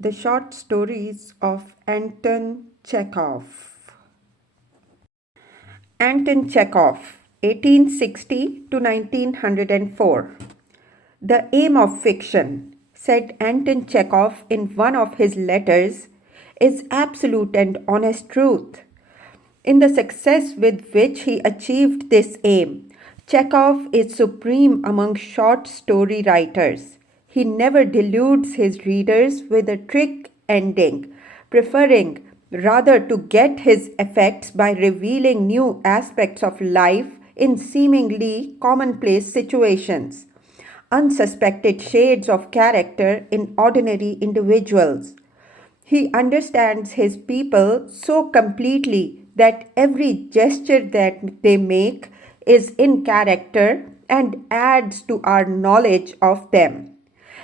The short stories of Anton Chekhov. Anton Chekhov, 1860 to 1904. The aim of fiction, said Anton Chekhov in one of his letters, is absolute and honest truth. In the success with which he achieved this aim, Chekhov is supreme among short story writers. He never deludes his readers with a trick ending, preferring rather to get his effects by revealing new aspects of life in seemingly commonplace situations, unsuspected shades of character in ordinary individuals. He understands his people so completely that every gesture that they make is in character and adds to our knowledge of them.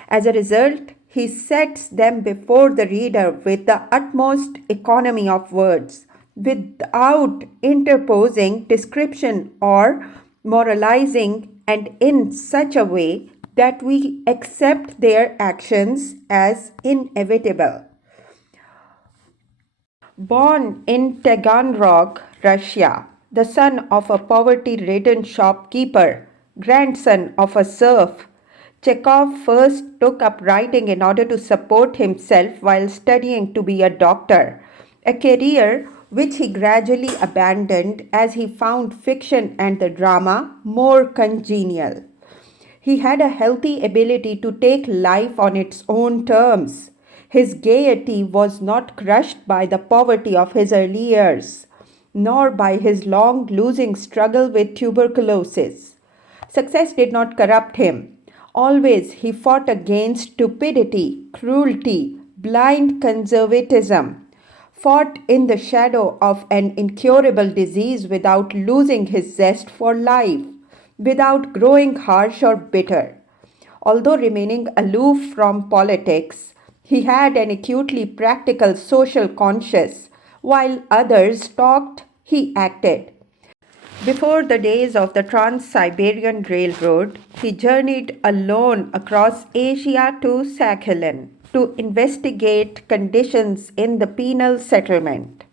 As a result, he sets them before the reader with the utmost economy of words, without interposing description or moralizing, and in such a way that we accept their actions as inevitable. Born in Taganrog, Russia, the son of a poverty-ridden shopkeeper, grandson of a serf, Chekhov first took up writing in order to support himself while studying to be a doctor, a career which he gradually abandoned as he found fiction and the drama more congenial. He had a healthy ability to take life on its own terms. His gaiety was not crushed by the poverty of his early years, nor by his long losing struggle with tuberculosis. Success did not corrupt him. Always he fought against stupidity, cruelty, blind conservatism, fought in the shadow of an incurable disease without losing his zest for life, without growing harsh or bitter. Although remaining aloof from politics, he had an acutely practical social conscience. While others talked, he acted. Before the days of the Trans-Siberian Railroad, he journeyed alone across Asia to Sakhalin to investigate conditions in the penal settlement.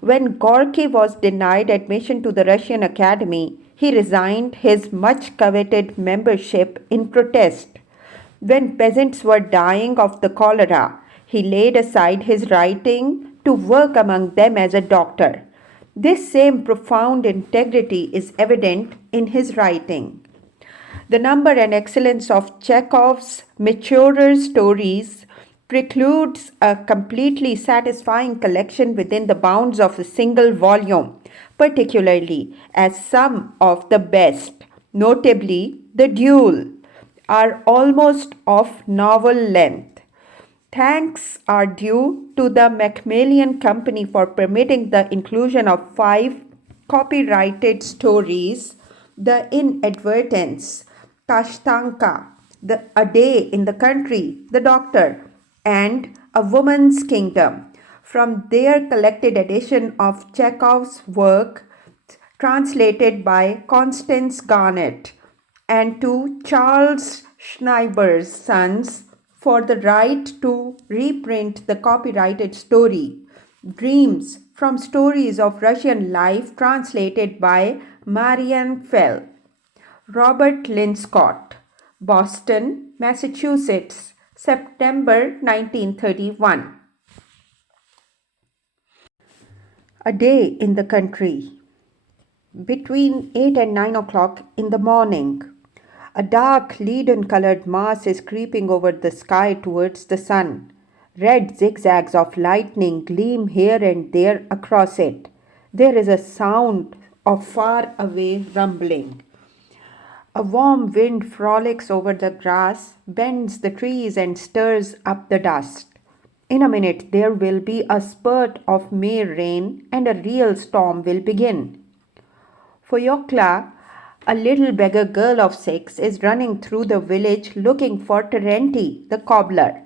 When Gorky was denied admission to the Russian Academy, he resigned his much coveted membership in protest. When peasants were dying of the cholera, he laid aside his writing to work among them as a doctor. This same profound integrity is evident in his writing. The number and excellence of Chekhov's maturer stories precludes a completely satisfying collection within the bounds of a single volume, particularly as some of the best, notably The Duel, are almost of novel length. Thanks are due to the Macmillan Company for permitting the inclusion of 5 copyrighted stories: The Inadvertence, Kashtanka, A Day in the Country, The Doctor, and A Woman's Kingdom, from their collected edition of Chekhov's work, translated by Constance Garnett, and to Charles Schreiber's sons for the right to reprint the copyrighted story, Dreams from Stories of Russian Life, translated by Marianne Fell. Robert Linscott, Boston, Massachusetts, September 1931. A Day in the Country. Between 8 and 9 o'clock in the morning, a dark leaden-colored mass is creeping over the sky towards the sun. Red zigzags of lightning gleam here and there across it. There is a sound of far-away rumbling. A warm wind frolics over the grass, bends the trees, and stirs up the dust. In a minute there will be a spurt of May rain, and a real storm will begin. Foyokla, a little beggar girl of 6, is running through the village looking for Terenti, the cobbler.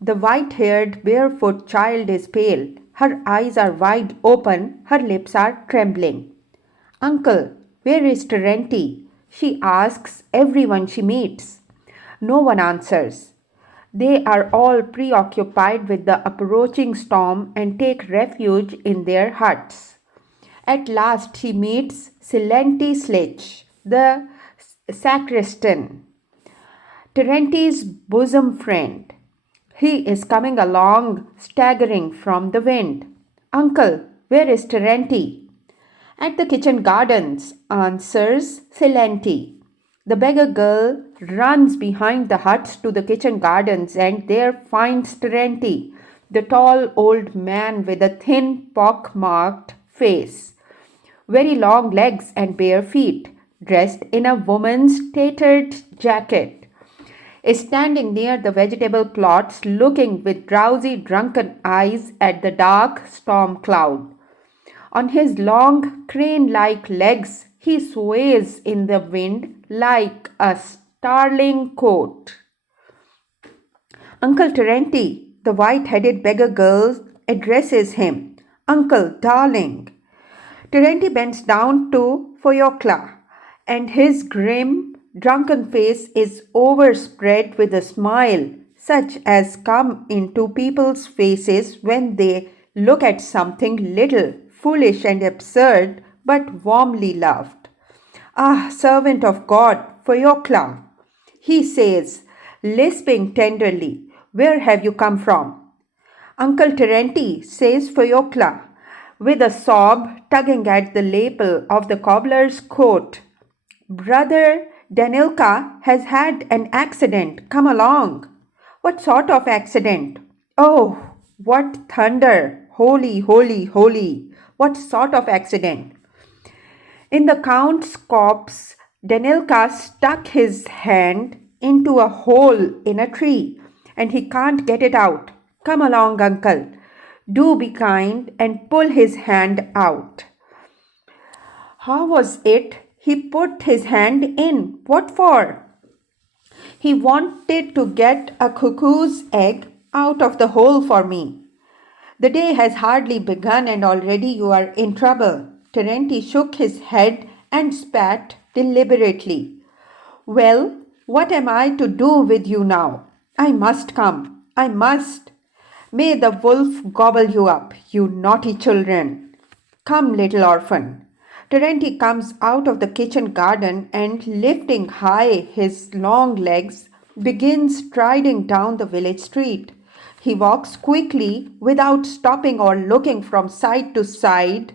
The white-haired, barefoot child is pale. Her eyes are wide open, her lips are trembling. "Uncle, where is Terenti?" she asks everyone she meets. No one answers. They are all preoccupied with the approaching storm and take refuge in their huts. At last he meets Silenti Sledge, the sacristan, Terenti's bosom friend. He is coming along, staggering from the wind. Uncle, where is Terenti? At the kitchen gardens, answers Silenti. The beggar girl runs behind the huts to the kitchen gardens and there finds Terenti, the tall old man with a thin, pock-marked face, very long legs and bare feet, dressed in a woman's tattered jacket, is standing near the vegetable plots looking with drowsy drunken eyes at the dark storm cloud. On his long crane-like legs he sways in the wind like a starling coat. Uncle Terenti, the white-headed beggar girl, addresses him. Uncle, darling. Terenti bends down to Foyokla, and his grim, drunken face is overspread with a smile such as come into people's faces when they look at something little, foolish and absurd, but warmly loved. Ah, servant of God, Foyokla, he says, lisping tenderly, where have you come from? Uncle Terenti, says Foyokla, with a sob tugging at the lapel of the cobbler's coat. Brother Danilka has had an accident. Come along. What sort of accident? Oh, what thunder! Holy, holy, holy! What sort of accident? In the Count's copse, Danilka stuck his hand into a hole in a tree and he can't get it out. Come along, uncle. Do be kind and pull his hand out. How was it he put his hand in? What for? He wanted to get a cuckoo's egg out of the hole for me. The day has hardly begun and already you are in trouble. Terenti shook his head and spat deliberately. Well, what am I to do with you now? I must come. I must. May the wolf gobble you up, you naughty children. Come, little orphan. Terenti comes out of the kitchen garden and, lifting high his long legs, begins striding down the village street. He walks quickly without stopping or looking from side to side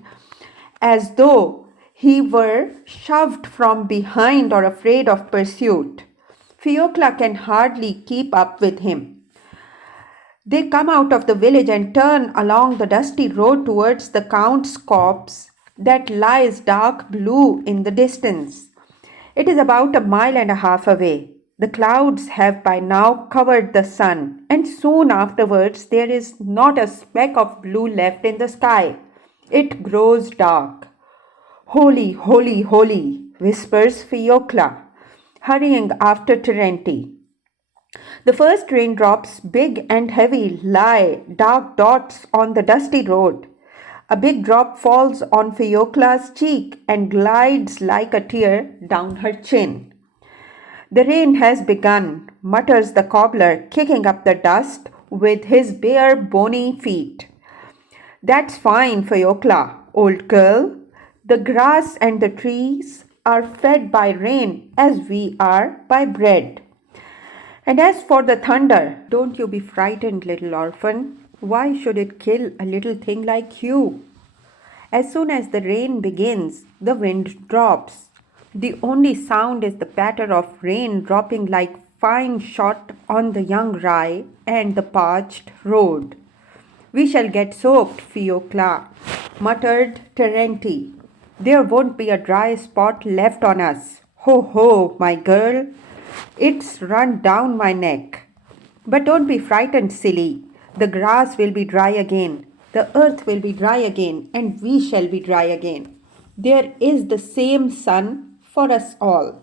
as though he were shoved from behind or afraid of pursuit. Fiokla can hardly keep up with him. They come out of the village and turn along the dusty road towards the Count's copse that lies dark blue in the distance. It is about a mile and a half away. The clouds have by now covered the sun, and soon afterwards there is not a speck of blue left in the sky. It grows dark. Holy, holy, holy, whispers Fiokla, hurrying after Terenti. The first raindrops, big and heavy, lie dark dots on the dusty road. A big drop falls on Fiokla's cheek and glides like a tear down her chin. The rain has begun, mutters the cobbler, kicking up the dust with his bare bony feet. That's fine, Fiokla, old girl. The grass and the trees are fed by rain as we are by bread. And as for the thunder, don't you be frightened, little orphan. Why should it kill a little thing like you? As soon as the rain begins, the wind drops. The only sound is the patter of rain dropping like fine shot on the young rye and the parched road. We shall get soaked, Fiokla, muttered Terenti. There won't be a dry spot left on us. Ho, ho, my girl. It's run down my neck. But don't be frightened, silly. The grass will be dry again. The earth will be dry again, and we shall be dry again. There is the same sun for us all.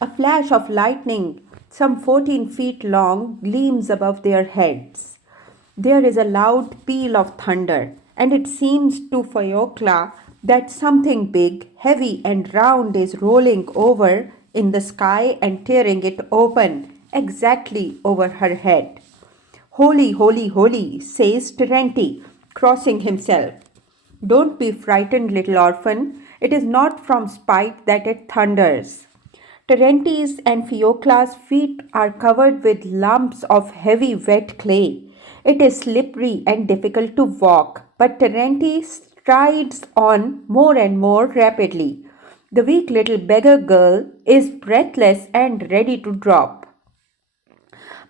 A flash of lightning, some 14 feet long, gleams above their heads. There is a loud peal of thunder, and it seems to Fiokla that something big, heavy, and round is rolling over in the sky and tearing it open exactly over her head. Holy, holy, holy, says Terenti, crossing himself. Don't be frightened, little orphan. It is not from spite that it thunders. Terenti's and Fiocla's feet are covered with lumps of heavy wet clay. It is slippery and difficult to walk, but Terenti strides on more and more rapidly. The weak little beggar girl is breathless and ready to drop.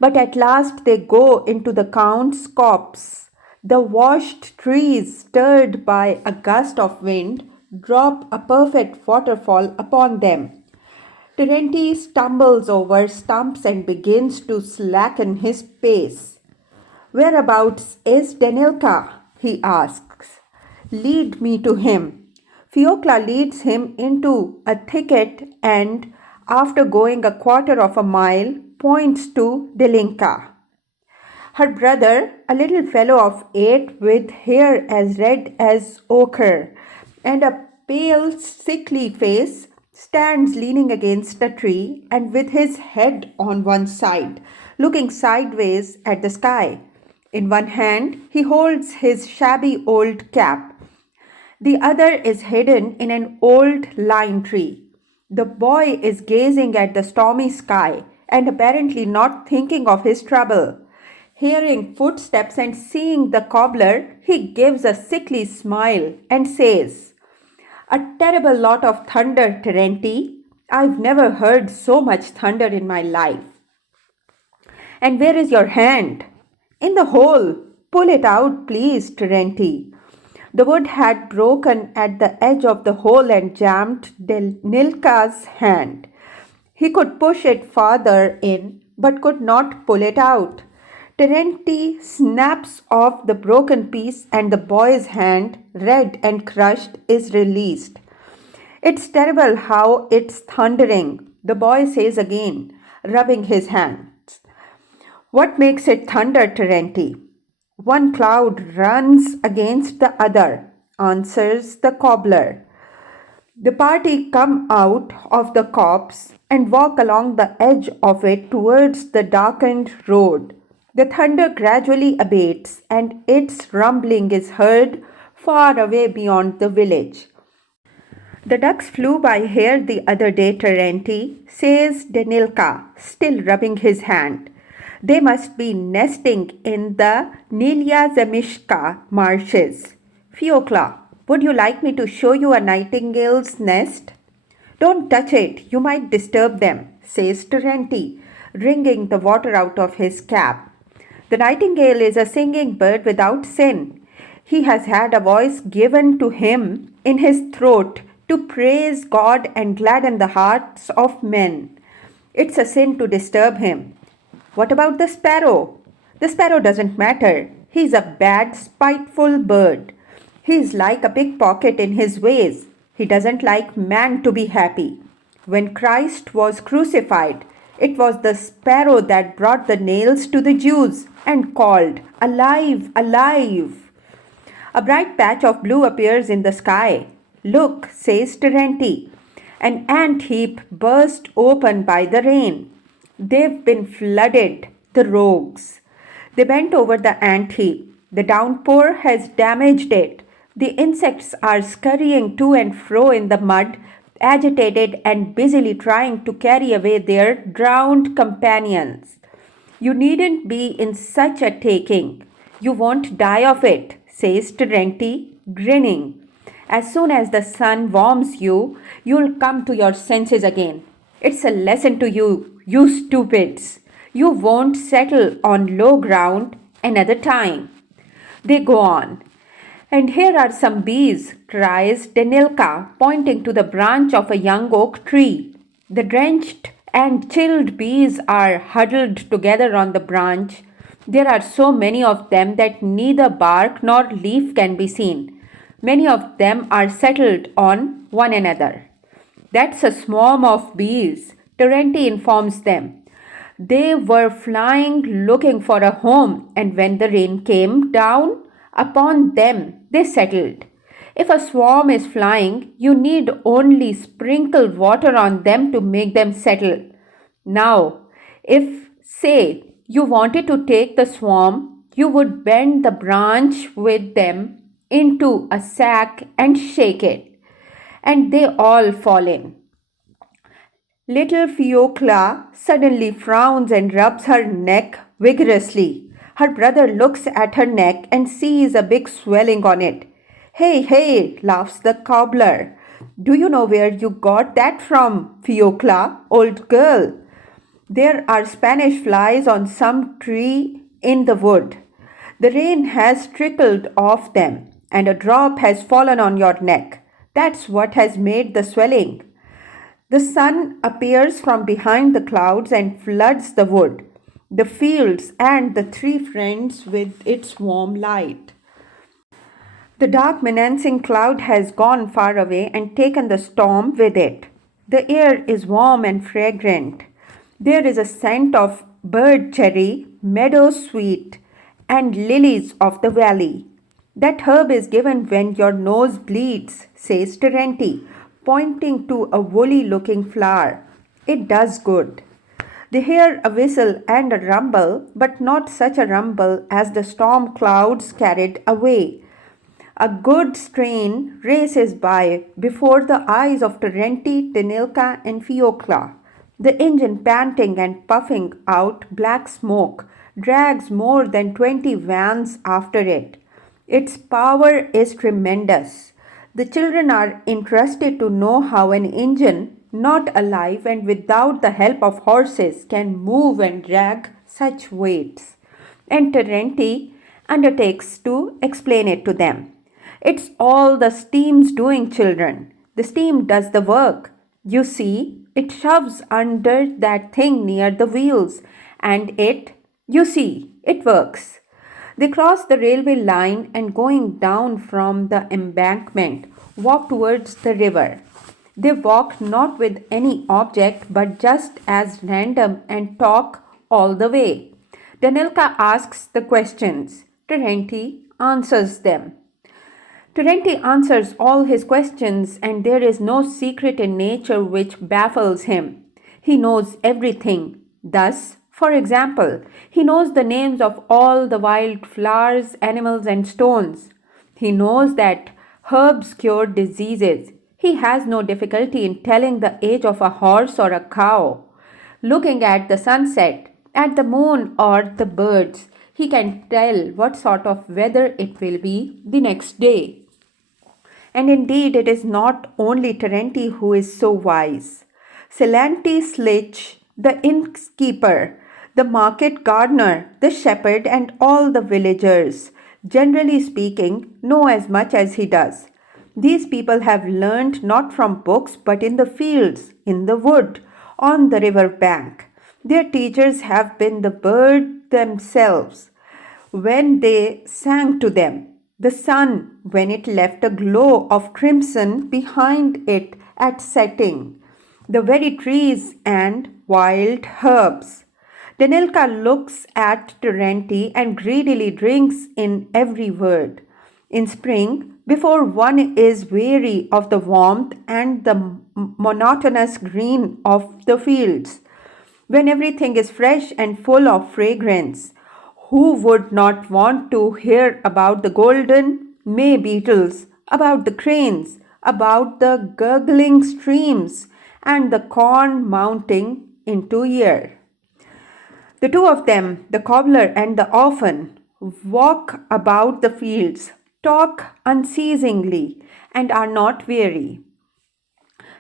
But at last they go into the Count's copse. The washed trees, stirred by a gust of wind, drop a perfect waterfall upon them. Terenti stumbles over stumps and begins to slacken his pace. Whereabouts is Denilka? He asks. Lead me to him. Fiokla leads him into a thicket and, after going a quarter of a mile, points to Delinka. Her brother, a little fellow of 8 with hair as red as ochre and a pale, sickly face, stands leaning against a tree and with his head on one side, looking sideways at the sky. In one hand, he holds his shabby old cap. The other is hidden in an old lime tree. The boy is gazing at the stormy sky and apparently not thinking of his trouble. Hearing footsteps and seeing the cobbler, he gives a sickly smile and says, A terrible lot of thunder, Terenti. I've never heard so much thunder in my life. And where is your hand? In the hole. Pull it out, please, Terenti. The wood had broken at the edge of the hole and jammed Nilka's hand. He could push it farther in, but could not pull it out. Terenti snaps off the broken piece and the boy's hand, red and crushed, is released. It's terrible how it's thundering, the boy says again, rubbing his hands. What makes it thunder, Terenti? One cloud runs against the other, answers the cobbler. The party come out of the copse and walk along the edge of it towards the darkened road. The thunder gradually abates and its rumbling is heard far away beyond the village. The ducks flew by here the other day, Terenti, says Denilka, still rubbing his hand. They must be nesting in the Nilya marshes. Fiokla, would you like me to show you a nightingale's nest? Don't touch it, you might disturb them, says Terenti, wringing the water out of his cap. The nightingale is a singing bird without sin. He has had a voice given to him in his throat to praise God and gladden the hearts of men. It's a sin to disturb him. What about the sparrow? The sparrow doesn't matter. He's a bad, spiteful bird. He's like a pickpocket in his ways. He doesn't like man to be happy. When Christ was crucified, it was the sparrow that brought the nails to the Jews and called, Alive, alive! A bright patch of blue appears in the sky. Look, says Terenti. An ant heap burst open by the rain. They've been flooded, the rogues. They bent over the ant heap. The downpour has damaged it. The insects are scurrying to and fro in the mud, agitated and busily trying to carry away their drowned companions. You needn't be in such a taking. You won't die of it, says Terenti, grinning. As soon as the sun warms you, you'll come to your senses again. It's a lesson to you, you stupids. You won't settle on low ground another time. They go on. And here are some bees, cries Denilka, pointing to the branch of a young oak tree. The drenched and chilled bees are huddled together on the branch. There are so many of them that neither bark nor leaf can be seen. Many of them are settled on one another. That's a swarm of bees, Terenti informs them. They were flying looking for a home, and when the rain came down upon them, they settled. If a swarm is flying, you need only sprinkle water on them to make them settle. Now, if Say you wanted to take the swarm, you would bend the branch with them into a sack and shake it, and they all fall in. Little Fiocla suddenly frowns and rubs her neck vigorously. Her brother looks at her neck and sees a big swelling on it. Hey, hey, laughs the cobbler. Do you know where you got that from, Fiocla, old girl? There are Spanish flies on some tree in the wood. The rain has trickled off them, and a drop has fallen on your neck. That's what has made the swelling. The sun appears from behind the clouds and floods the wood, the fields, and the three friends with its warm light. The dark menacing cloud has gone far away and taken the storm with it. The air is warm and fragrant. There is a scent of bird cherry, meadow sweet, and lilies of the valley. That herb is given when your nose bleeds, says Terenti, pointing to a woolly looking flower. It does good. They hear a whistle and a rumble, but not such a rumble as the storm clouds carried away. A good strain races by before the eyes of Terenti, Tenilka, and Fiocla. The engine, panting and puffing out black smoke, drags more than 20 vans after it. Its power is tremendous. The children are interested to know how an engine, not alive and without the help of horses, can move and drag such weights. And Terenti undertakes to explain it to them. It's all the steam's doing, children. The steam does the work. You see, it shoves under that thing near the wheels, and you see, it works. They cross the railway line and going down from the embankment, walk towards the river. They walk not with any object but just as random and talk all the way. Danilka asks the questions. Terenti answers them. Terenti answers all his questions, and there is no secret in nature which baffles him. He knows everything. Thus, for example, he knows the names of all the wild flowers, animals, and stones. He knows that herbs cure diseases. He has no difficulty in telling the age of a horse or a cow. Looking at the sunset, at the moon, or the birds, he can tell what sort of weather it will be the next day. And indeed, it is not only Terenti who is so wise. Celanti Slitch, the innkeeper, the market gardener, the shepherd, and all the villagers, generally speaking, know as much as he does. These people have learned not from books but in the fields, in the wood, on the river bank. Their teachers have been the birds themselves when they sang to them, the sun when it left a glow of crimson behind it at setting, the very trees and wild herbs. Danilka looks at Terenti and greedily drinks in every word. In spring, before one is weary of the warmth and the monotonous green of the fields, when everything is fresh and full of fragrance, who would not want to hear about the golden May beetles, about the cranes, about the gurgling streams, and the corn mounting into ear? The two of them, the cobbler and the orphan, walk about the fields, talk unceasingly, and are not weary.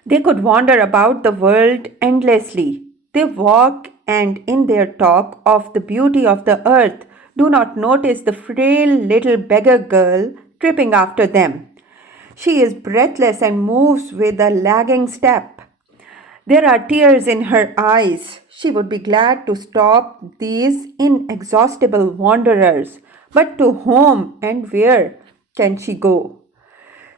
They could wander about the world endlessly. They walk and in their talk of the beauty of the earth do not notice the frail little beggar girl tripping after them. She is breathless and moves with a lagging step. There are tears in her eyes. She would be glad to stop these inexhaustible wanderers. But to whom and where can she go?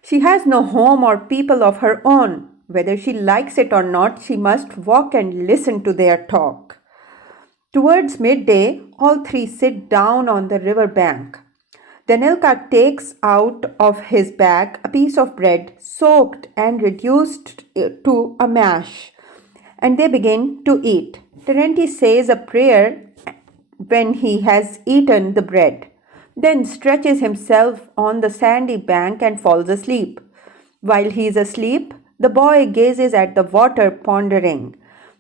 She has no home or people of her own. Whether she likes it or not, she must walk and listen to their talk. Towards midday, all three sit down on the river bank. Danilka takes out of his bag a piece of bread soaked and reduced to a mash, and they begin to eat. Terenti says a prayer when he has eaten the bread, then stretches himself on the sandy bank and falls asleep. While he is asleep, the boy gazes at the water, pondering.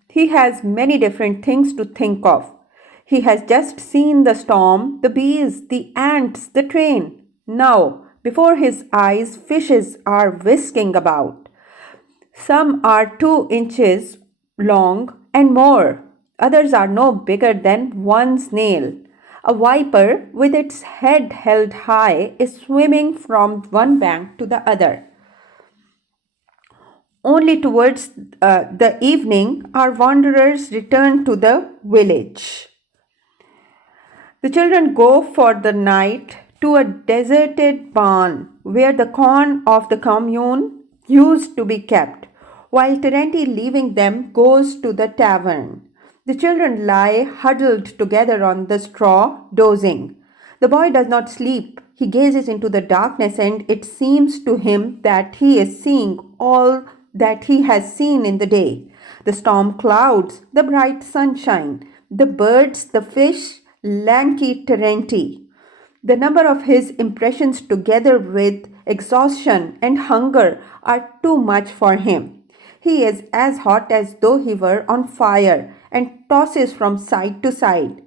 He has many different things to think of. He has just seen the storm, the bees, the ants, the train. Now, before his eyes, fishes are whisking about. Some are 2 inches long and more. Others are no bigger than one's nail. A viper, with its head held high, is swimming from one bank to the other. Only towards the evening our wanderers return to the village. The children go for the night to a deserted barn where the corn of the commune used to be kept, while Terenti, leaving them, goes to the tavern. The children lie huddled together on the straw, dozing. The boy does not sleep. He gazes into the darkness, and it seems to him that he is seeing all that he has seen in the day: the storm clouds, the bright sunshine, the birds, the fish, lanky Terenti. The number of his impressions, together with exhaustion and hunger, are too much for him. He is as hot as though he were on fire and tosses from side to side.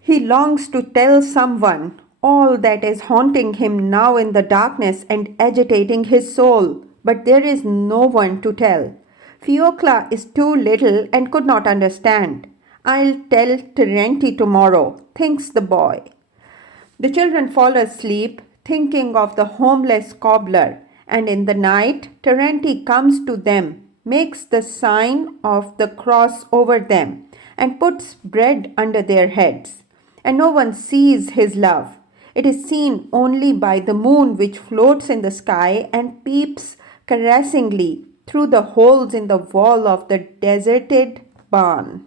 He longs to tell someone all that is haunting him now in the darkness and agitating his soul, but there is no one to tell. Fiocla is too little and could not understand. I'll tell Terenti tomorrow, thinks the boy. The children fall asleep, thinking of the homeless cobbler, and in the night Terenti comes to them, makes the sign of the cross over them, and puts bread under their heads. And no one sees his love. It is seen only by the moon, which floats in the sky and peeps caressingly through the holes in the wall of the deserted barn.